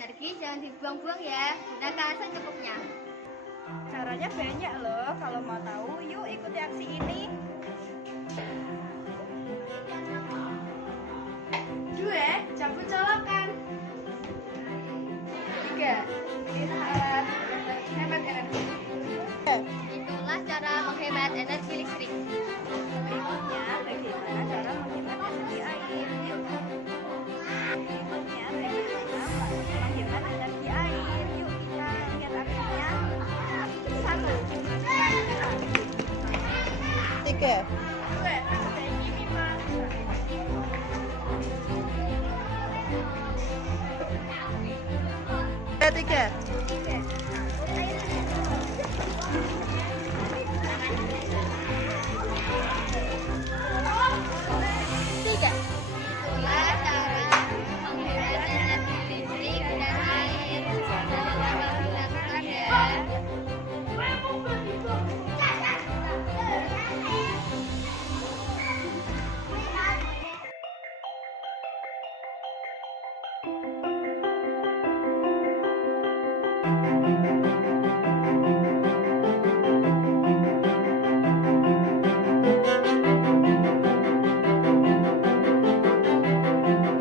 Energi jangan dibuang-buang ya, gunakan secukupnya. Caranya banyak loh, kalau mau tahu yuk ikuti aksi ini. 2. Cabut colokan. 3. Pilih alat hemat energi. Itulah cara menghemat energi listrik. Berikutnya, bagaimana cara menghemat energi air? Yuk. Berikutnya, bagaimana menghemat energi air? Yuk kita lihat aksinya. 1. 3. 2. Perbaiki pipa. 3. 3. Itulah cara menghemat energi listrik dan air. Jangan lupa dilakukan ya. Thank you.